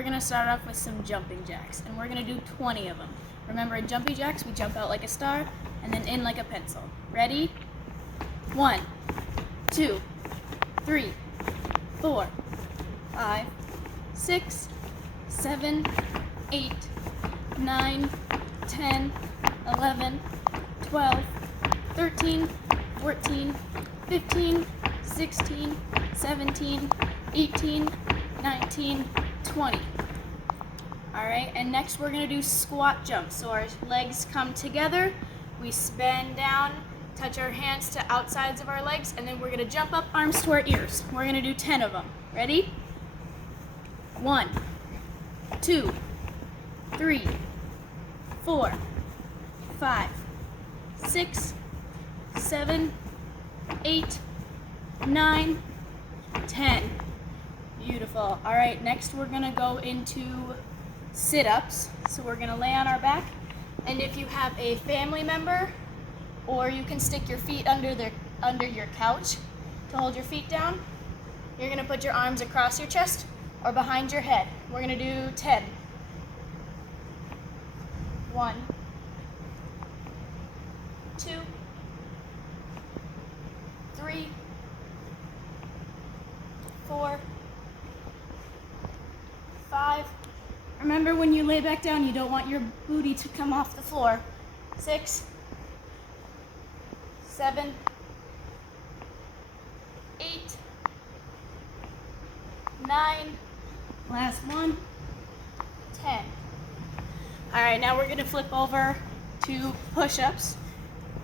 we're going to start off with some jumping jacks, and we're going to do 20 of them. Remember, in jumping jacks, we jump out like a star and then in like a pencil. Ready? 1, 2, 3, 4, 5, 6, 7, 8, 9, 10, 11, 12, 13, 14, 15, 16, 17, 18, 19, 20. Alright, and next we're going to do squat jumps. So our legs come together, we bend down, touch our hands to outsides of our legs, and then we're going to jump up, arms to our ears. We're going to do 10 of them. Ready? 1, 2, 3, 4, 5, 6, 7, 8, 9, 10. Beautiful. All right, next we're going to go into sit-ups. So we're going to lay on our back, and if you have a family member, or you can stick your feet under your couch to hold your feet down, you're going to put your arms across your chest or behind your head. We're going to do 10. 1, 2, 3, 4, 5. Remember, when you lay back down, you don't want your booty to come off the floor. 6, 7, 8, 9, last one, 10. All right, now we're gonna flip over to push-ups.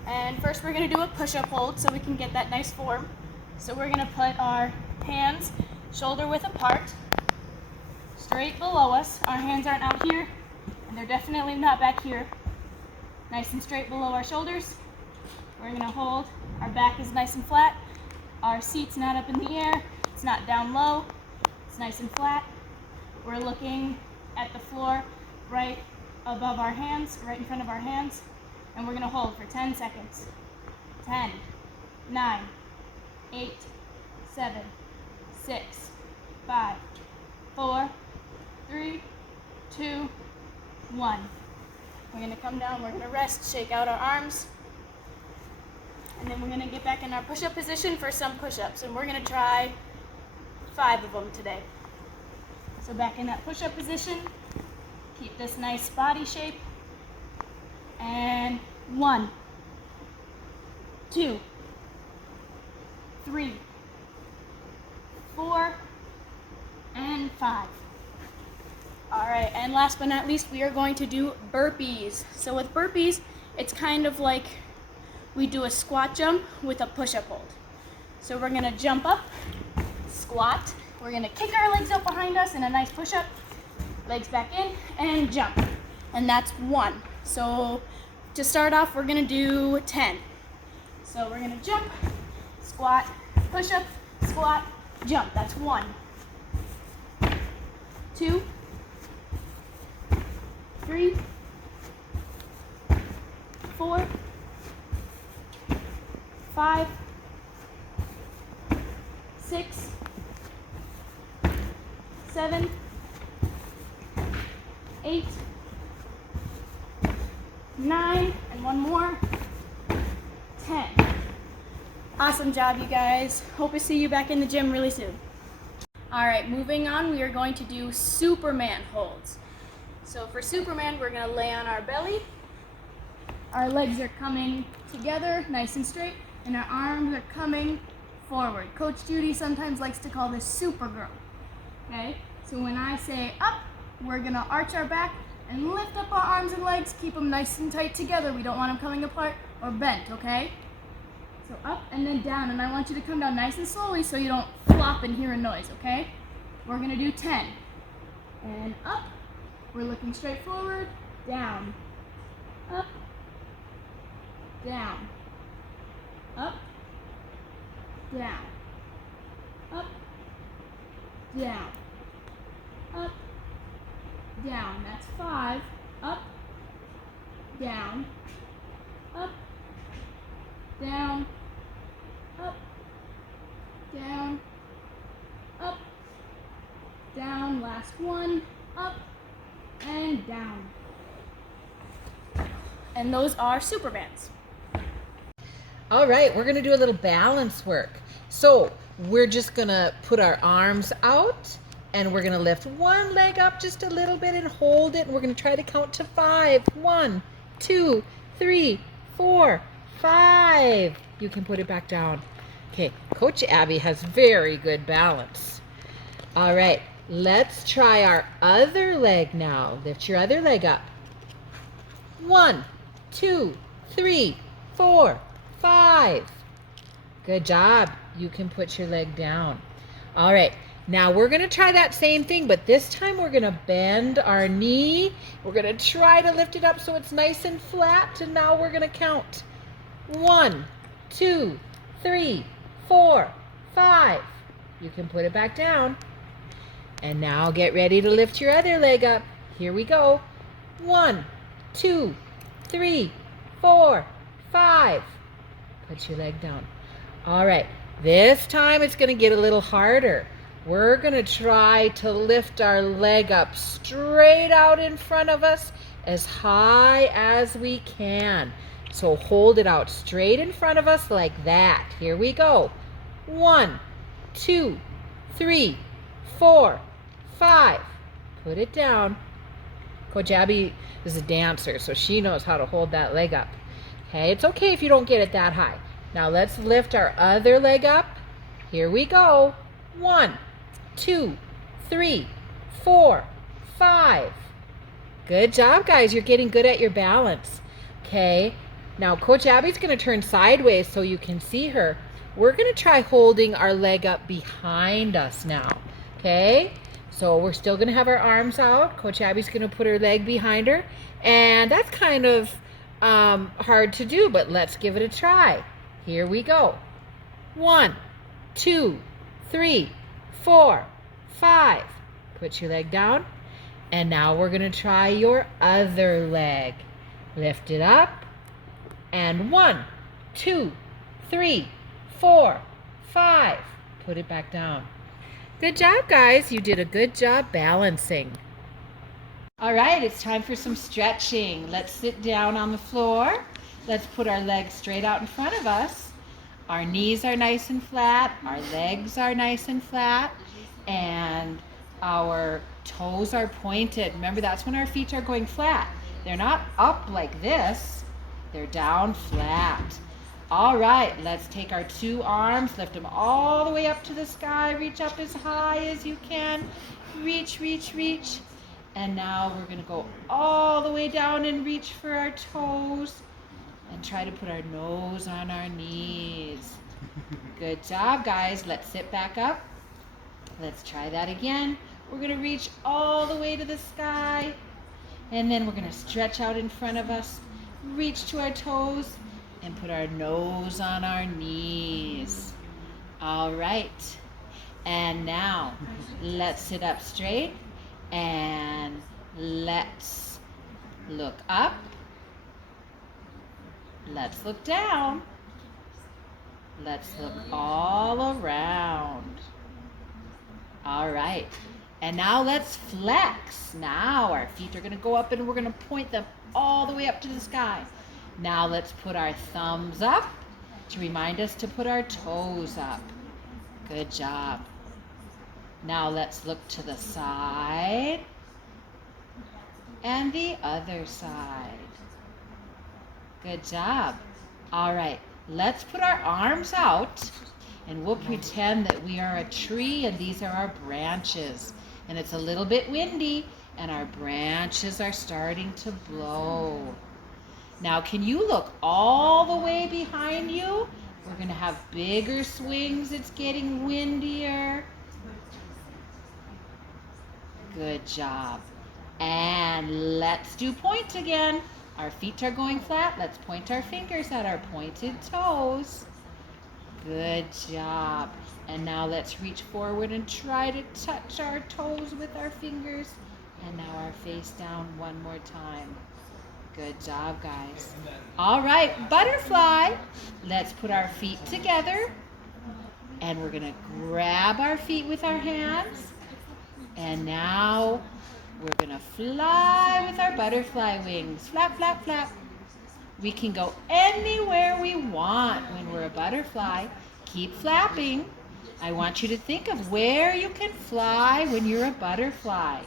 And first we're gonna do a push-up hold so we can get that nice form. So we're gonna put our hands shoulder width apart, straight below us. Our hands aren't out here, and they're definitely not back here. Nice and straight below our shoulders. We're gonna hold, our back is nice and flat. Our seat's not up in the air, it's not down low, it's nice and flat. We're looking at the floor right above our hands, right in front of our hands, and we're gonna hold for 10 seconds. 10, 9, 8, 7, 6, 5, 4, 3, 2, 1. We're gonna come down, we're gonna rest, shake out our arms, and then we're gonna get back in our push-up position for some push-ups, and we're gonna try 5 of them today. So back in that push-up position, keep this nice body shape, and 1, 2, 3, 4, and 5. All right, and last but not least, we are going to do burpees. So with burpees, it's kind of like we do a squat jump with a push-up hold. So we're gonna jump up, squat, we're gonna kick our legs up behind us in a nice push-up, legs back in, and jump. And that's 1. So to start off, we're gonna do 10. So we're gonna jump, squat, push-up, squat, jump. That's 1, 2, 3, 4, 5, 6, 7, 8, 9, and one more, 10. Awesome job, you guys. Hope to see you back in the gym really soon. All right, moving on, we are going to do Superman holds. So for Superman, we're gonna lay on our belly. Our legs are coming together, nice and straight, and our arms are coming forward. Coach Judy sometimes likes to call this Supergirl. Okay, so when I say up, we're gonna arch our back and lift up our arms and legs, keep them nice and tight together. We don't want them coming apart or bent, okay? So up and then down, and I want you to come down nice and slowly so you don't flop and hear a noise, okay? We're gonna do 10. And up, we're looking straight forward, down, up, down, up, down, up, down, up, down. That's 5. Up, down, up, down, up, down, up, down. Last one. down. And those are super bands. All right, we're gonna do a little balance work. So we're just gonna put our arms out and we're gonna lift one leg up just a little bit and hold it. And we're gonna try to count to 5. 1, 2, 3, 4, 5. You can put it back down. Okay, Coach Abby has very good balance. All right, let's try our other leg now. Lift your other leg up. 1, 2, 3, 4, 5. Good job. You can put your leg down. All right, now we're gonna try that same thing, but this time we're gonna bend our knee. We're gonna try to lift it up so it's nice and flat, and now we're gonna count. 1, 2, 3, 4, 5. You can put it back down. And now get ready to lift your other leg up. Here we go. 1, 2, 3, 4, 5. Put your leg down. All right, this time it's going to get a little harder. We're going to try to lift our leg up straight out in front of us as high as we can. So hold it out straight in front of us like that. Here we go. 1, 2, 3, 4, 5. Put it down. Coach Abby is a dancer, so she knows how to hold that leg up. Okay, it's okay if you don't get it that high. Now let's lift our other leg up. Here we go. 1, 2, 3, 4, 5. Good job, guys. You're getting good at your balance. Okay, now Coach Abby's going to turn sideways so you can see her. We're going to try holding our leg up behind us now. Okay, so we're still going to have our arms out. Coach Abby's going to put her leg behind her. And that's kind of hard to do, but let's give it a try. Here we go. 1, 2, 3, 4, 5. Put your leg down. And now we're going to try your other leg. Lift it up. And 1, 2, 3, 4, 5. Put it back down. Good job, guys. You did a good job balancing. All right, it's time for some stretching. Let's sit down on the floor. Let's put our legs straight out in front of us. Our knees are nice and flat. Our legs are nice and flat. And our toes are pointed. Remember, that's when our feet are going flat. They're not up like this. They're down flat. All right, let's take our 2 arms, lift them all the way up to the sky. Reach up as high as you can. Reach, reach, reach. And now we're going to go all the way down and reach for our toes. And try to put our nose on our knees. Good job, guys. Let's sit back up. Let's try that again. We're going to reach all the way to the sky. And then we're going to stretch out in front of us. Reach to our toes. And put our nose on our knees. All right. And now, let's sit up straight. And let's look up. Let's look down. Let's look all around. All right. And now let's flex. Now our feet are going to go up and we're going to point them all the way up to the sky. Now let's put our thumbs up to remind us to put our toes up. Good job. Now let's look to the side and the other side. Good job. All right, let's put our arms out and we'll pretend that we are a tree and these are our branches. And it's a little bit windy and our branches are starting to blow. Now, can you look all the way behind you? We're going to have bigger swings. It's getting windier. Good job. And let's do point again. Our feet are going flat. Let's point our fingers at our pointed toes. Good job. And now let's reach forward and try to touch our toes with our fingers. And now our face down one more time. Good job, guys. All right, butterfly. Let's put our feet together. And we're going to grab our feet with our hands. And now We're gonna fly with our butterfly wings. Flap, flap, flap. We can go anywhere we want when we're a butterfly. Keep flapping. I want you to think of where you can fly when you're a butterfly.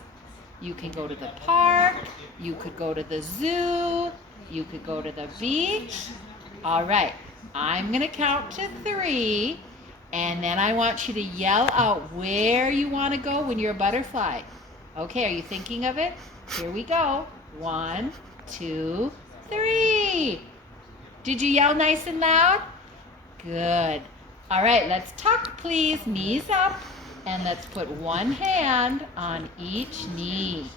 You can go to the park, you could go to the zoo, you could go to the beach. All right, I'm gonna count to 3, and then I want you to yell out where you want to go when you're a butterfly. Okay, are you thinking of it? Here we go. 1, 2, 3. Did you yell nice and loud? Good. All right, let's tuck, please. Knees up. And let's put one hand on each knee.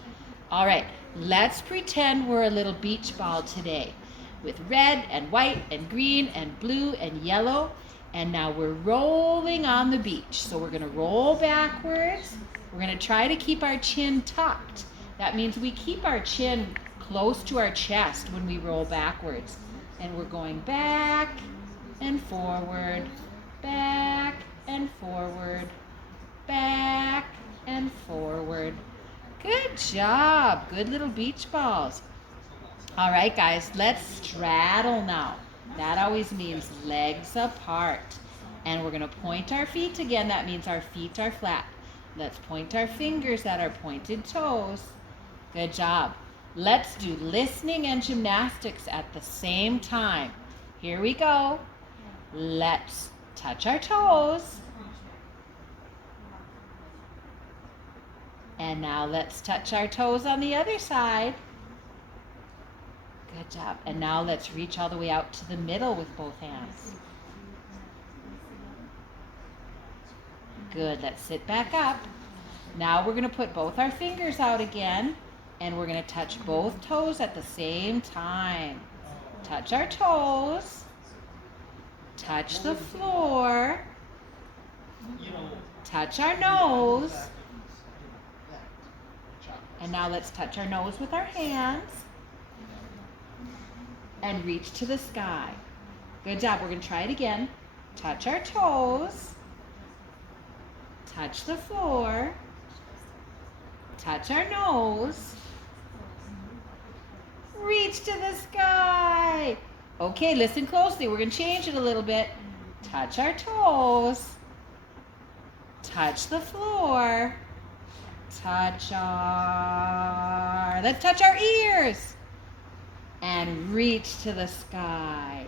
All right, let's pretend we're a little beach ball today with red and white and green and blue and yellow. And now we're rolling on the beach. So we're going to roll backwards. We're going to try to keep our chin tucked. That means we keep our chin close to our chest when we roll backwards. And we're going back and forward, back and forward, back and forward. Good job. Good little beach balls. All right, guys, let's straddle now. That always means legs apart. And we're going to point our feet again. That means our feet are flat. Let's point our fingers at our pointed toes. Good job. Let's do listening and gymnastics at the same time. Here we go. Let's touch our toes. And now let's touch our toes on the other side. Good job. And now let's reach all the way out to the middle with both hands. Good. Let's sit back up. Now we're going to put both our fingers out again, and we're going to touch both toes at the same time. Touch our toes. Touch the floor. Touch our nose. And now let's touch our nose with our hands. And reach to the sky. Good job. We're going to try it again. Touch our toes. Touch the floor. Touch our nose. Reach to the sky. Okay, listen closely. We're going to change it a little bit. Touch our toes. Touch the floor. Let's touch our ears. And reach to the sky.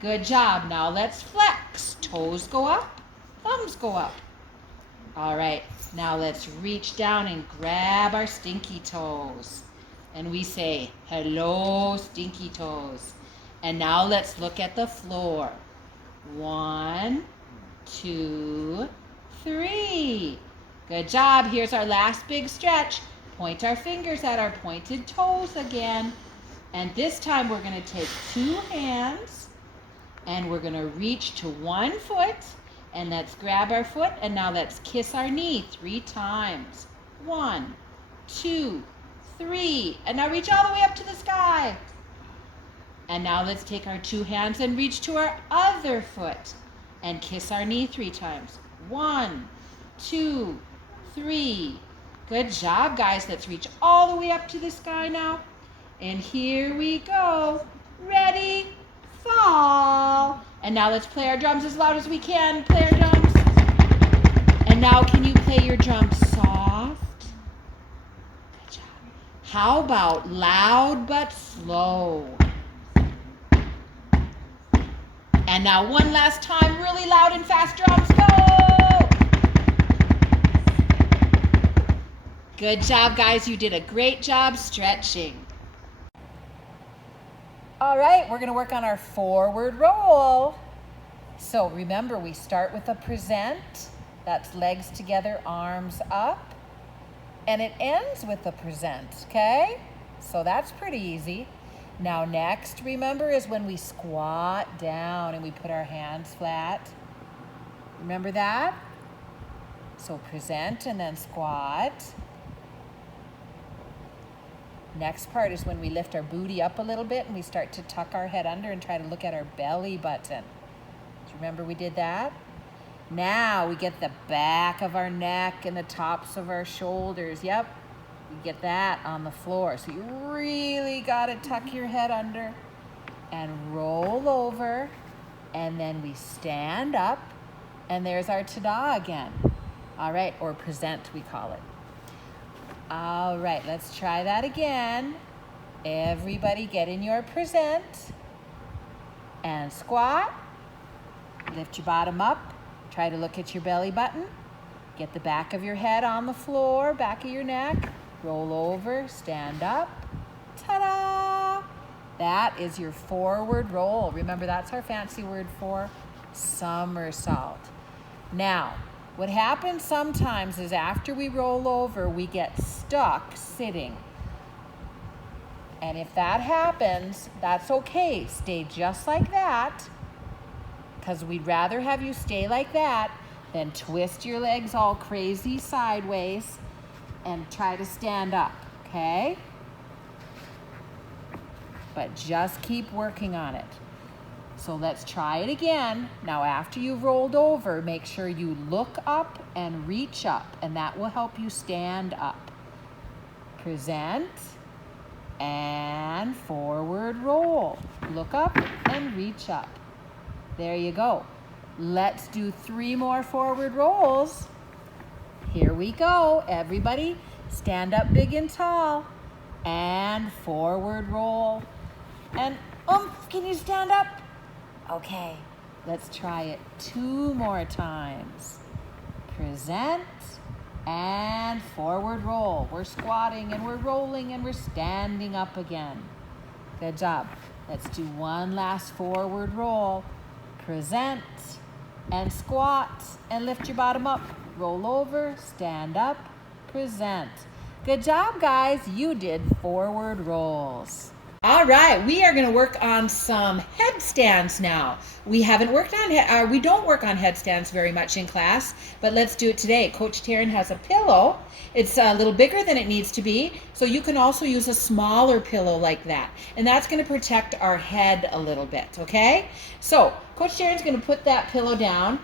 Good job. Now let's flex. Toes go up, thumbs go up. All right, now let's reach down and grab our stinky toes. And we say, hello, stinky toes. And now let's look at the floor. 1, 2, 3. Good job. Here's our last big stretch. Point our fingers at our pointed toes again. And this time we're going to take 2 hands and we're going to reach to 1 foot. And let's grab our foot, and now let's kiss our knee 3 times. 1, 2, 3. And now reach all the way up to the sky. And now let's take our 2 hands and reach to our other foot and kiss our knee 3 times. 1, 2, 3. Good job, guys. Let's reach all the way up to the sky now. And here we go. Ready? Fall. And now let's play our drums as loud as we can. Play our drums. And now can you play your drums soft? Good job. How about loud but slow? And now one last time, really loud and fast drums. Go! Good job, guys. You did a great job stretching. All right, we're going to work on our forward roll. So remember, we start with a present. That's legs together, arms up. And it ends with a present, okay? So that's pretty easy. Now next, remember, is when we squat down and we put our hands flat. Remember that? So present and then squat. Next part is when we lift our booty up a little bit and we start to tuck our head under and try to look at our belly button. Do you remember we did that? Now we get the back of our neck and the tops of our shoulders. Yep. You get that on the floor. So you really got to tuck your head under and roll over. And then we stand up. And there's our ta-da again. All right, or present we call it. All right, let's try that again. Everybody get in your present. And squat. Lift your bottom up. Try to look at your belly button. Get the back of your head on the floor, back of your neck. Roll over, stand up. Ta-da! That is your forward roll. Remember, that's our fancy word for somersault. Now, what happens sometimes is after we roll over, we get stuck sitting. And if that happens, that's okay. Stay just like that, because we'd rather have you stay like that than twist your legs all crazy sideways and try to stand up, okay? But just keep working on it. So let's try it again. Now, after you've rolled over, make sure you look up and reach up, and that will help you stand up. Present and forward roll. Look up and reach up. There you go. Let's do 3 more forward rolls. Here we go. Everybody, stand up big and tall. And forward roll. And can you stand up? Okay, let's try it 2 more times. Present and forward roll. We're squatting and we're rolling and we're standing up again. Good job. Let's do 1 last forward roll. Present and squat and lift your bottom up. Roll over, stand up, present. Good job, guys. You did forward rolls. All right, we are going to work on some headstands now. We don't work on headstands very much in class, but let's do it today. Coach Taryn has a pillow. It's a little bigger than it needs to be, so you can also use a smaller pillow like that, and that's going to protect our head a little bit, okay? So Coach Taryn's going to put that pillow down,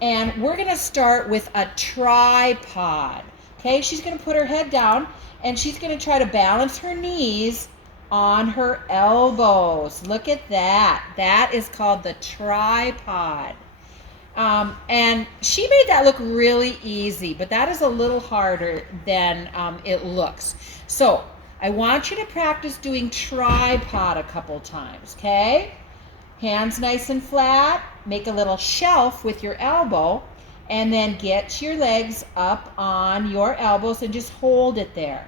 and we're going to start with a tripod, okay? She's going to put her head down, and she's going to try to balance her knees on her elbows. Look at that. That is called the tripod. And she made that look really easy, but that is a little harder than it looks. So I want you to practice doing tripod a couple times, okay? Hands nice and flat. Make a little shelf with your elbow, and then get your legs up on your elbows and just hold it there.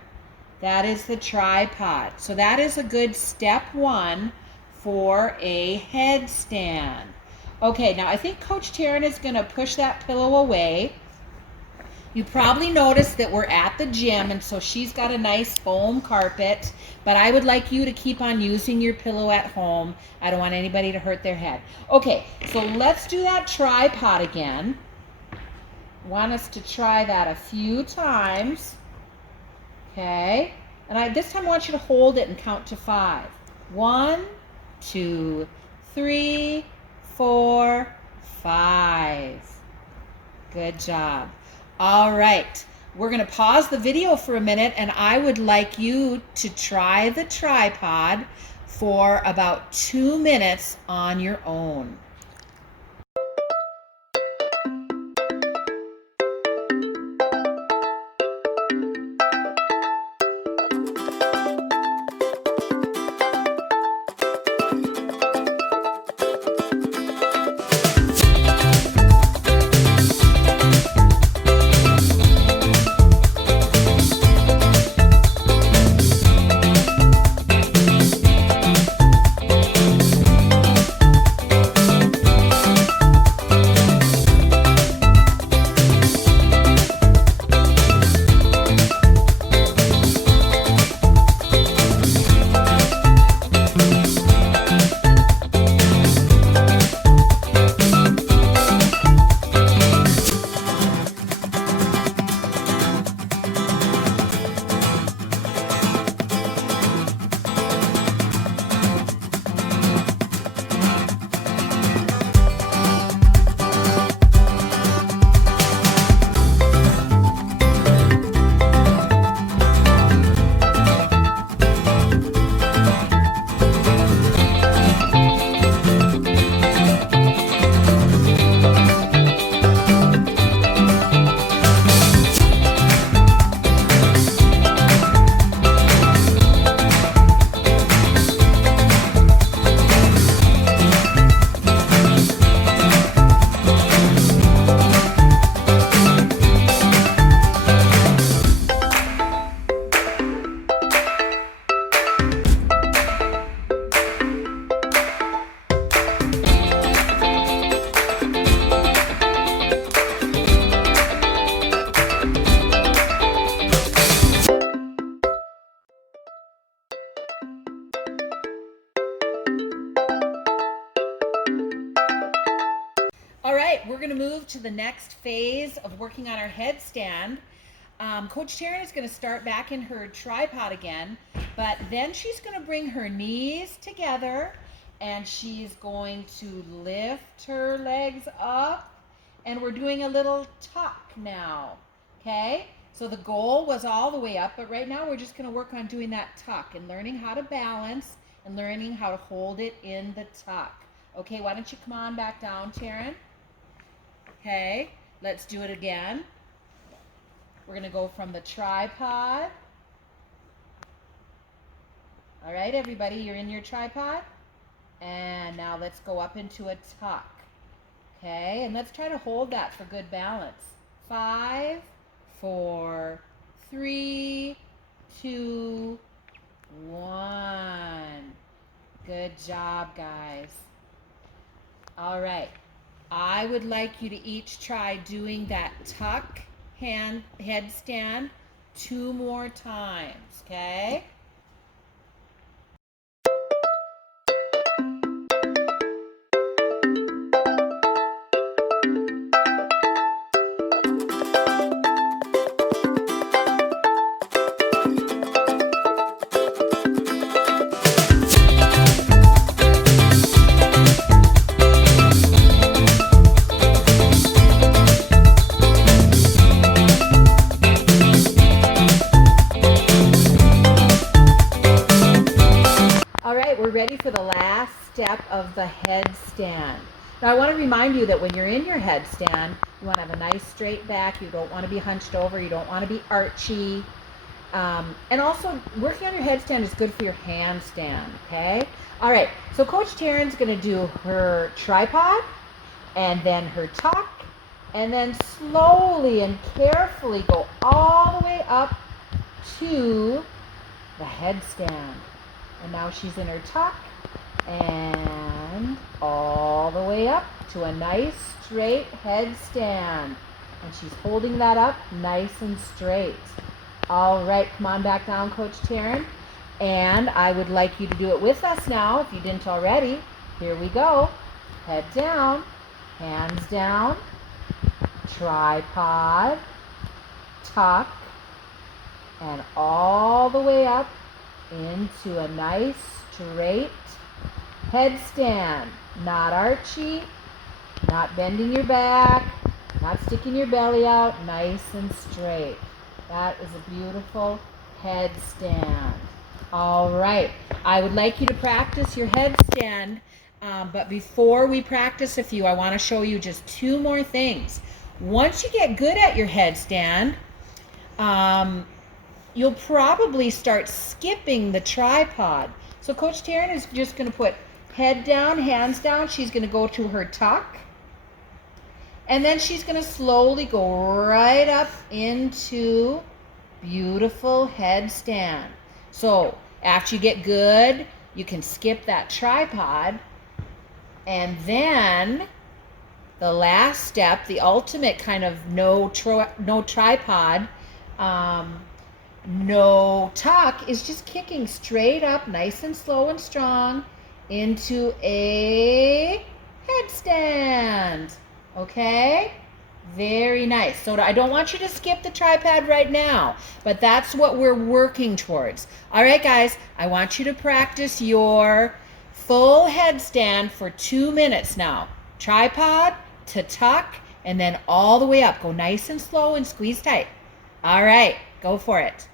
That is the tripod. So that is a good step 1 for a headstand. Okay, now I think Coach Taryn is going to push that pillow away. You probably noticed that we're at the gym, and so she's got a nice foam carpet, but I would like you to keep on using your pillow at home. I don't want anybody to hurt their head. Okay, so let's do that tripod again. Want us to try that a few times. Okay, and this time I want you to hold it and count to 5. 1, 2, 3, 4, 5. Good job. All right, we're going to pause the video for a minute, and I would like you to try the tripod for about 2 minutes on your own. All right, we're gonna move to the next phase of working on our headstand. Coach Taryn is gonna start back in her tripod again, but then she's gonna bring her knees together and she's going to lift her legs up, and we're doing a little tuck now, okay? So the goal was all the way up, but right now we're just gonna work on doing that tuck and learning how to balance and learning how to hold it in the tuck. Okay, why don't you come on back down, Taryn? Okay, let's do it again. We're gonna go from the tripod. All right, everybody, you're in your tripod. And now let's go up into a tuck. Okay, and let's try to hold that for good balance. 5, 4, 3, 2, 1. Good job, guys. All right, I would like you to each try doing that tuck headstand 2 more times, okay? We're ready for the last step of the headstand. Now I want to remind you that when you're in your headstand, you want to have a nice straight back. You don't want to be hunched over. You don't want to be archy. And also, working on your headstand is good for your handstand, okay? All right, so Coach Taryn's going to do her tripod and then her tuck, and then slowly and carefully go all the way up to the headstand. And now she's in her tuck and all the way up to a nice straight headstand. And she's holding that up nice and straight. All right, come on back down, Coach Taryn. And I would like you to do it with us now if you didn't already. Here we go. Head down, hands down, tripod, tuck, and all the way up into a nice straight headstand. Not archy, not bending your back, not sticking your belly out, nice and straight. That is a beautiful headstand. All right, I would like you to practice your headstand, but before we practice a few, I want to show you just 2 more things. Once you get good at your headstand, you'll probably start skipping the tripod. So Coach Taryn is just going to put head down, hands down. She's going to go to her tuck. And then she's going to slowly go right up into beautiful headstand. So after you get good, you can skip that tripod. And then the last step, the ultimate kind of no tripod, no tuck, is just kicking straight up nice and slow and strong into a headstand. Okay? Very nice. So I don't want you to skip the tripod right now, but that's what we're working towards. All right, guys, I want you to practice your full headstand for 2 minutes now. Tripod to tuck and then all the way up. Go nice and slow and squeeze tight. All right, go for it.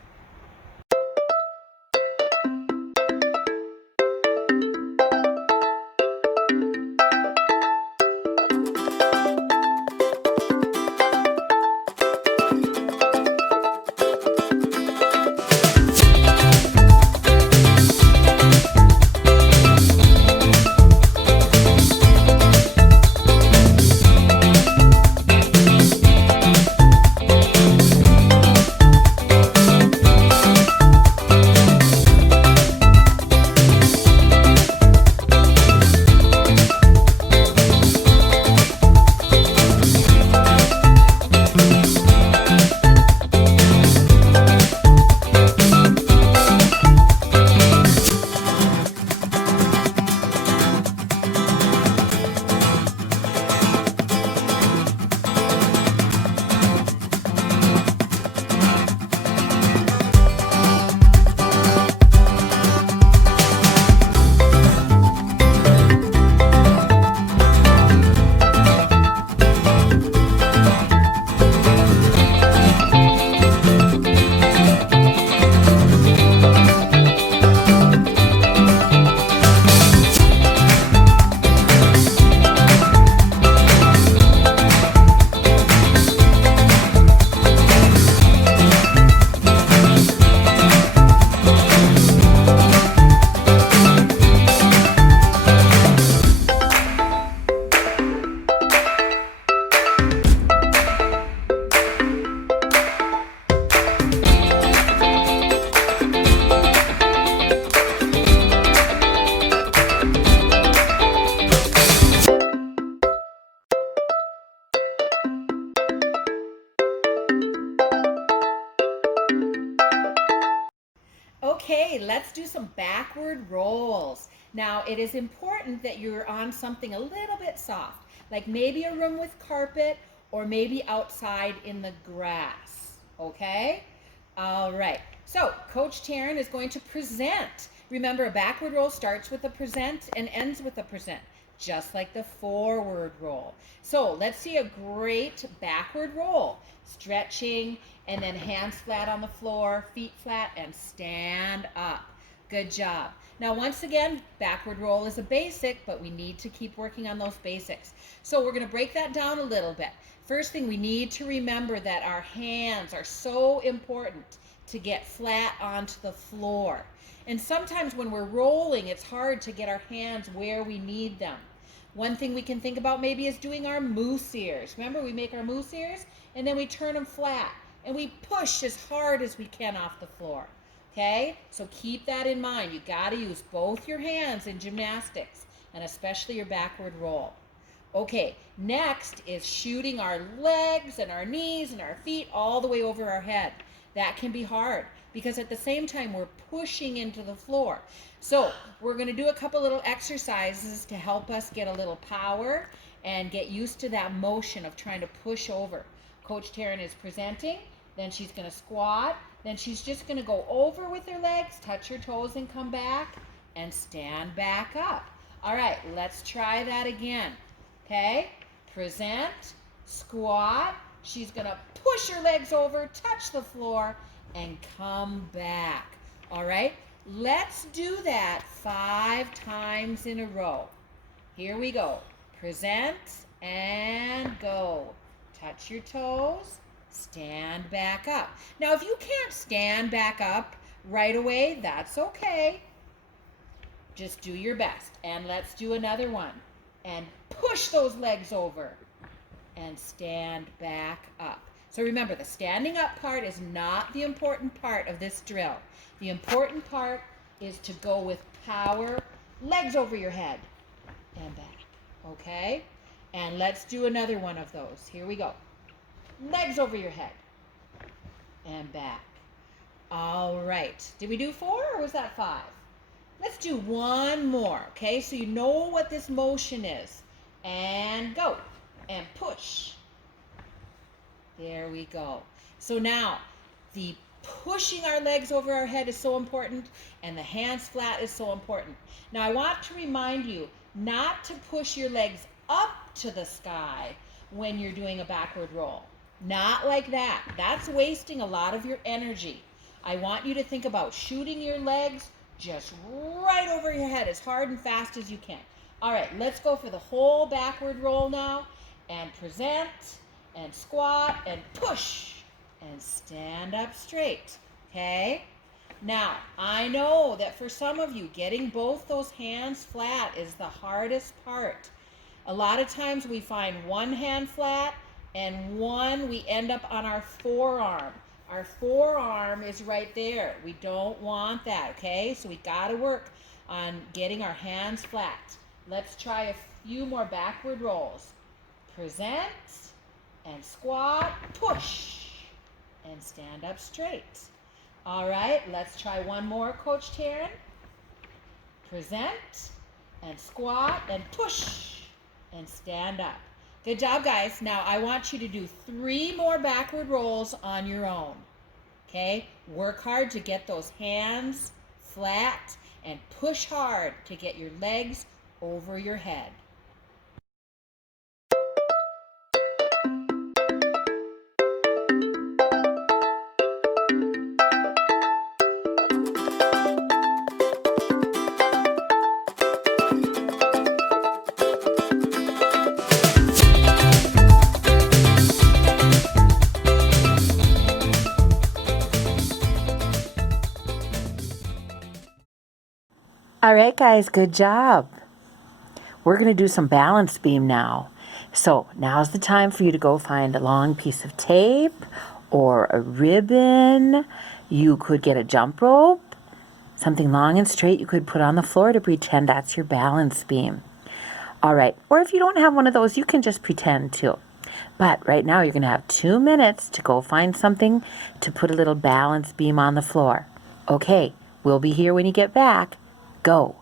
Okay, let's do some backward rolls. Now, it is important that you're on something a little bit soft, like maybe a room with carpet or maybe outside in the grass, okay? All right, so Coach Taryn is going to present. Remember, a backward roll starts with a present and ends with a present, just like the forward roll. So let's see a great backward roll. Stretching, and then hands flat on the floor, feet flat, and stand up. Good job. Now, once again, backward roll is a basic, but we need to keep working on those basics. So we're going to break that down a little bit. First thing, we need to remember that our hands are so important to get flat onto the floor. And sometimes when we're rolling, it's hard to get our hands where we need them. One thing we can think about maybe is doing our moose ears. Remember, we make our moose ears and then we turn them flat and we push as hard as we can off the floor. Okay, so keep that in mind. You got to use both your hands in gymnastics, and especially your backward roll. Okay, next is shooting our legs and our knees and our feet all the way over our head. That can be hard because at the same time we're pushing into the floor. So we're going to do a couple little exercises to help us get a little power and get used to that motion of trying to push over. Coach Taryn is presenting, then she's going to squat, then she's just going to go over with her legs, touch her toes and come back and stand back up. All right, let's try that again. Okay, present, squat, she's going to push her legs over, touch the floor, and come back. All right, let's do that 5 times in a row. Here we go. Present and go. Touch your toes, stand back up. Now, if you can't stand back up right away, that's okay. Just do your best. And let's do another one. And push those legs over and stand back up. So remember, the standing up part is not the important part of this drill. The important part is to go with power, legs over your head and back, okay? And let's do another one of those. Here we go. Legs over your head and back. All right. Did we do 4 or was that 5? Let's do one more, okay? So you know what this motion is. And go. And push. There we go. So now, the pushing our legs over our head is so important, and the hands flat is so important. Now, I want to remind you not to push your legs up to the sky when you're doing a backward roll. Not like that. That's wasting a lot of your energy. I want you to think about shooting your legs just right over your head as hard and fast as you can. All right, let's go for the whole backward roll now. And present, and squat, and push, and stand up straight, okay? Now, I know that for some of you, getting both those hands flat is the hardest part. A lot of times we find one hand flat, and one we end up on our forearm. Our forearm is right there. We don't want that, okay? So we gotta work on getting our hands flat. Let's try a few more backward rolls. Present, and squat, push, and stand up straight. All right, let's try one more, Coach Taryn. Present, and squat, and push, and stand up. Good job, guys. Now, I want you to do 3 more backward rolls on your own, okay? Work hard to get those hands flat, and push hard to get your legs over your head. All right, guys, good job. We're going to do some balance beam now. So now's the time for you to go find a long piece of tape or a ribbon. You could get a jump rope, something long and straight you could put on the floor to pretend that's your balance beam. All right, or if you don't have one of those, you can just pretend too. But right now you're going to have 2 minutes to go find something to put a little balance beam on the floor. Okay, We'll be here when you get back. Go.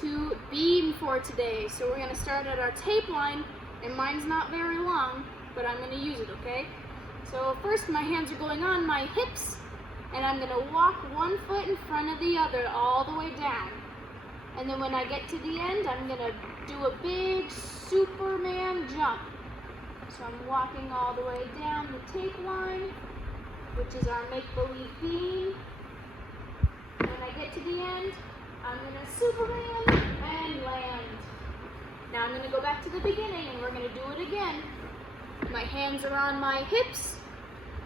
To beam for today. So we're going to start at our tape line, and mine's not very long, but I'm going to use it, okay? So first my hands are going on my hips, and I'm going to walk one foot in front of the other all the way down. And then when I get to the end, I'm going to do a big Superman jump. So I'm walking all the way down the tape line, which is our make-believe beam. And when I get to the end, I'm going to Superman and land. Now I'm going to go back to the beginning and we're going to do it again. My hands are on my hips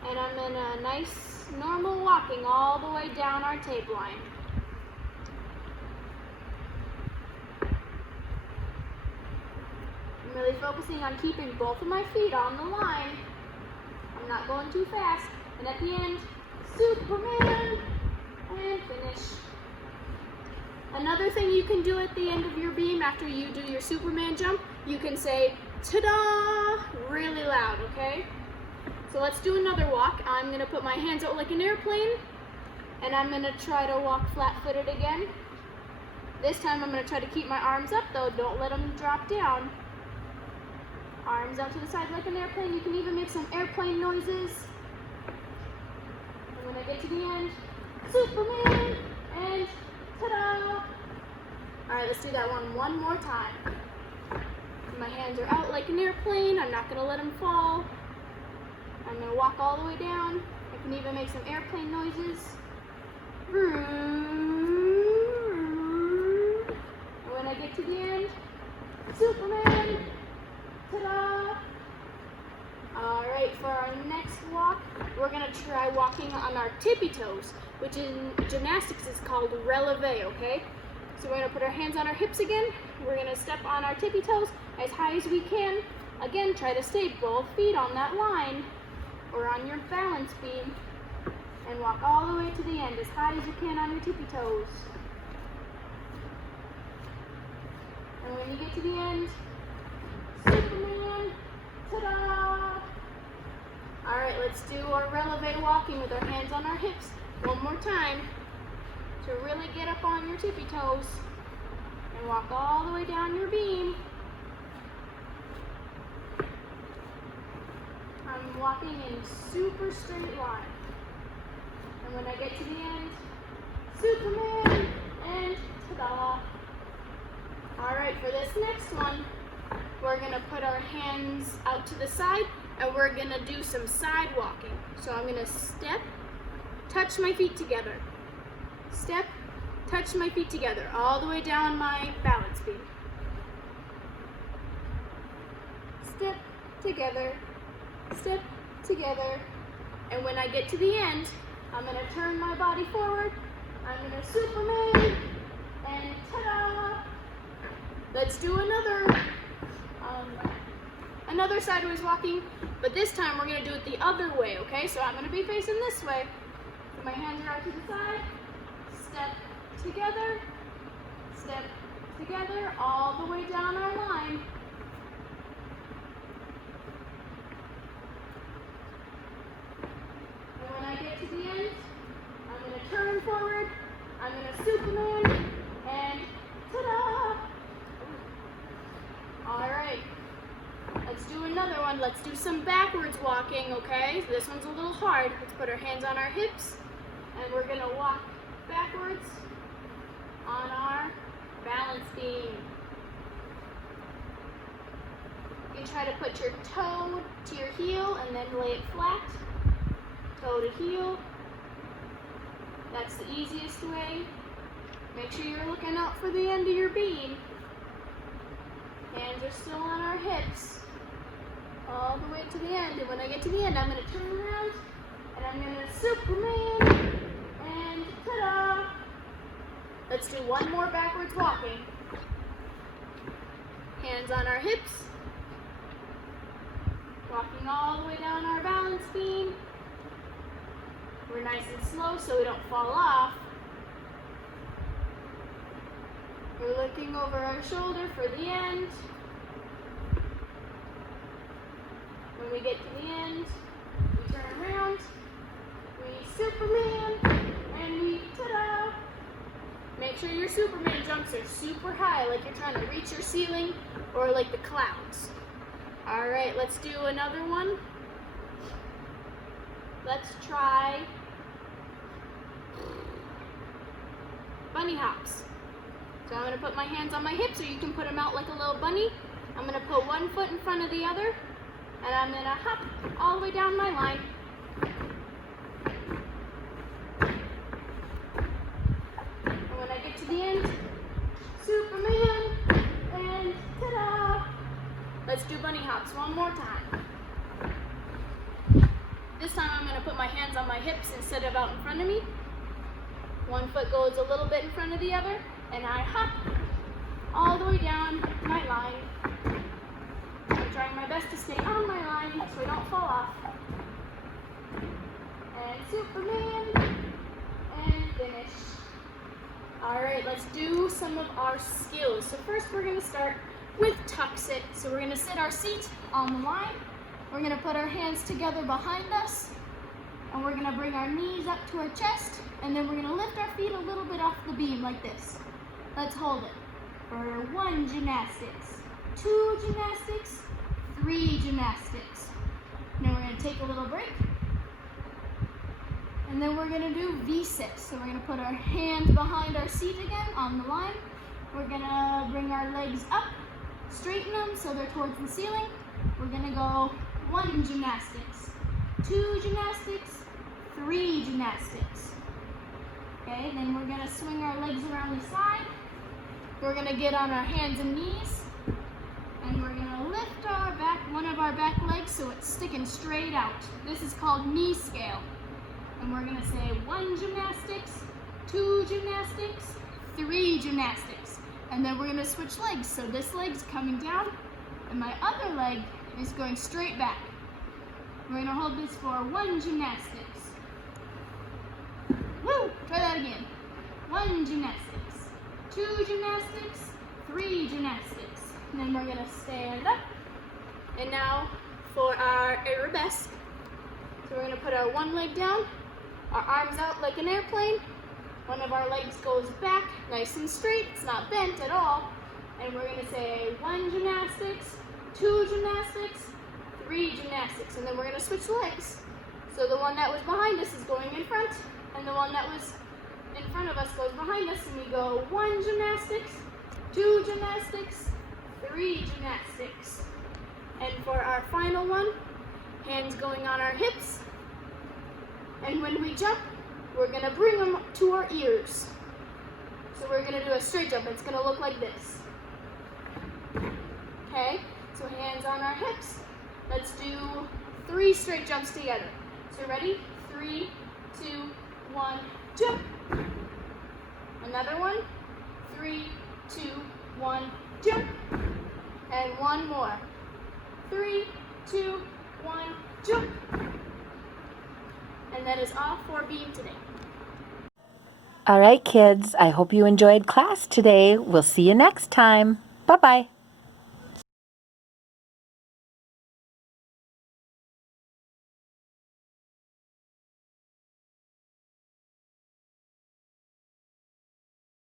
and I'm in a nice normal walking all the way down our tape line. I'm really focusing on keeping both of my feet on the line. I'm not going too fast. And at the end, Superman and finish. Another thing you can do at the end of your beam after you do your Superman jump, you can say, ta-da, really loud, okay? So let's do another walk. I'm going to put my hands out like an airplane, and I'm going to try to walk flat-footed again. This time I'm going to try to keep my arms up, though. Don't let them drop down. Arms out to the side like an airplane. You can even make some airplane noises. And when I get to the end, Superman, and ta-da! Alright, let's do that one more time. My hands are out like an airplane. I'm not going to let them fall. I'm going to walk all the way down. I can even make some airplane noises. And when I get to the end, Superman! Ta-da! Alright, for our next walk, we're going to try walking on our tippy toes, which in gymnastics is called releve, okay? So we're going to put our hands on our hips again. We're going to step on our tippy toes as high as we can. Again, try to stay both feet on that line or on your balance beam and walk all the way to the end as high as you can on your tippy toes. And when you get to the end, Superman, ta-da! Alright, let's do our releve walking with our hands on our hips one more time to really get up on your tippy toes and walk all the way down your beam. I'm walking in super straight line. And when I get to the end, Superman and ta-da! Alright, for this next one, we're going to put our hands out to the side and we're going to do some side walking. So I'm going to step touch my feet together. Step, touch my feet together, all the way down my balance beam. Step together, step together. And when I get to the end, I'm gonna turn my body forward. I'm gonna Superman, and ta-da! Let's do another sideways walking, but this time we're gonna do it the other way, okay? So I'm gonna be facing this way. Put my hands are out to the side. Step together, all the way down our line. And when I get to the end, I'm gonna turn forward. I'm gonna Superman, and ta-da! All right. Let's do another one. Let's do some backwards walking, okay? So this one's a little hard. Let's put our hands on our hips, and we're gonna walk backwards on our balance beam. You can try to put your toe to your heel and then lay it flat. Toe to heel. That's the easiest way. Make sure you're looking out for the end of your beam. Hands are still on our hips, all the way to the end. And when I get to the end, I'm going to turn around, and I'm going to Superman, and ta-da! Let's do one more backwards walking. Hands on our hips, walking all the way down our balance beam. We're nice and slow so we don't fall off. We're looking over our shoulder for the end. When we get to the end, we turn around, we Superman, and we ta-da! Make sure your Superman jumps are super high, like you're trying to reach your ceiling or like the clouds. All right, let's do another one. Let's try bunny hops. So I'm gonna put my hands on my hips, or you can put them out like a little bunny. I'm gonna put one foot in front of the other, and I'm gonna hop all the way down my line. And when I get to the end, Superman, and ta-da! Let's do bunny hops one more time. This time I'm gonna put my hands on my hips instead of out in front of me. One foot goes a little bit in front of the other, and I hop all the way down my line. I'm trying my best to stay on my line so I don't fall off. And Superman, and finish. All right, let's do some of our skills. So first we're gonna start with tuck sit. So we're gonna sit our seat on the line. We're gonna put our hands together behind us, and we're gonna bring our knees up to our chest, and then we're gonna lift our feet a little bit off the beam like this. Let's hold it for 1 gymnastics, 2 gymnastics, 3 gymnastics. Now we're gonna take a little break, and then we're gonna do V-sit. So we're gonna put our hands behind our seat again on the line. We're gonna bring our legs up, straighten them so they're towards the ceiling. We're gonna go 1 gymnastics, 2 gymnastics, 3 gymnastics. Okay, then we're gonna swing our legs around the side. We're gonna get on our hands and knees, and we're gonna lift our one of our back legs so it's sticking straight out. This is called knee scale. And we're gonna say 1 gymnastics, 2 gymnastics, 3 gymnastics. And then we're gonna switch legs. So this leg's coming down, and my other leg is going straight back. We're gonna hold this for 1 gymnastics. Woo! Try that again. 1 gymnastics, 2 gymnastics, 3 gymnastics. And then we're gonna stand up. And now for our arabesque. So we're gonna put our one leg down, our arms out like an airplane. One of our legs goes back, nice and straight, it's not bent at all. And we're gonna say 1 gymnastics, 2 gymnastics, 3 gymnastics. And then we're gonna switch legs. So the one that was behind us is going in front, and the one that was in front of us goes behind us, and we go 1 gymnastics, 2 gymnastics, 3 gymnastics. And for our final one, hands going on our hips. And when we jump, we're gonna bring them to our ears. So we're gonna do a straight jump. It's gonna look like this. Okay, so hands on our hips. Let's do 3 straight jumps together. So ready? 3, 2, 1, jump. Another one. 3, 2, 1, jump. And one more. 3, 2, 1, jump. And that is all for beam today. All right, kids, I hope you enjoyed class today. We'll see you next time. Bye-bye.